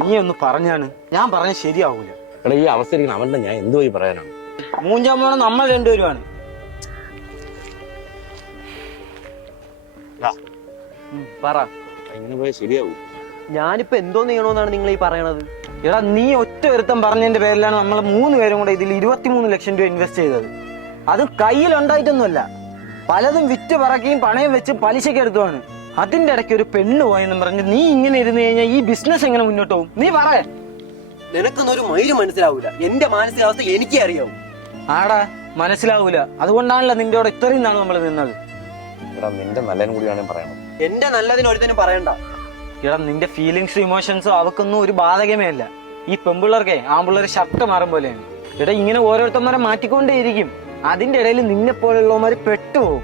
നീ ഒന്ന് പറഞ്ഞാണ്, ഞാൻ പറഞ്ഞ ശരിയാവൂല. എടാ ഈ അവസ്ഥ അവന്റെ ഞാൻ എന്ത് പോയി പറയാനാണ്? മൂഞ്ചാൻ പോണ നമ്മൾ രണ്ടുപേരുമാണ്. പറ, ഇങ്ങനെ പോയാൽ ശരിയാവൂ? ഞാനിപ്പോ എന്തോ ചെയ്യണോന്നാണ് നിങ്ങൾ ഈ പറയണത്? എടാ നീ ഒറ്റ ഒരുത്തം പറഞ്ഞതിന്റെ പേരിലാണ് നമ്മൾ 3 പേരും കൂടെ ഇതിൽ 23 ലക്ഷം രൂപ ഇൻവെസ്റ്റ് ചെയ്തത്. അതും കയ്യിലുണ്ടായിട്ടൊന്നുമല്ല, പലതും വിറ്റ് പറക്കുകയും പണയം വെച്ച് പലിശക്ക് എടുത്തുമാണ്. അതിന്റെ ഇടയ്ക്ക് ഒരു പെണ്ണ് പോയെന്നും പറഞ്ഞ് നീ ഇങ്ങനെ ഇരുന്ന് കഴിഞ്ഞാൽ ഈ ബിസിനസ് എങ്ങനെ മുന്നോട്ട് പോകും? നീ പറ. നിനക്കൊന്നും ഒരു മൈര് മനസ്സിലാവൂല. എന്റെ മാനസികാവസ്ഥ എനിക്കേ അറിയാവൂ. ആടാ മനസ്സിലാവൂല, അതുകൊണ്ടാണല്ലോ നിന്റെ കൂടെ ഇത്രയും നാൾ നമ്മൾ നിന്നത്. എടാ നിന്റെ നല്ലതിനും കൂടിയാണ് പറയണം. എന്റെ നല്ലതിന് ഒരുത്തനും പറയണ്ട. എടാ നിന്റെ ഫീലിങ്സും ഇമോഷൻസും അവക്കൊന്നും ഒരു ബാധകമേ അല്ല. ഈ പെമ്പിള്ളേർക്കേ ആമ്പിള്ളേർ ഷർട്ട് മാറും പോലെയാണ്. എടാ ഇങ്ങനെ ഓരോരുത്തന്മാരെ മാറ്റിക്കൊണ്ടേയിരിക്കും. അതിന്റെ ഇടയിൽ നിന്നെ പോലെയുള്ളവന്മാര് പെട്ടുപോകും.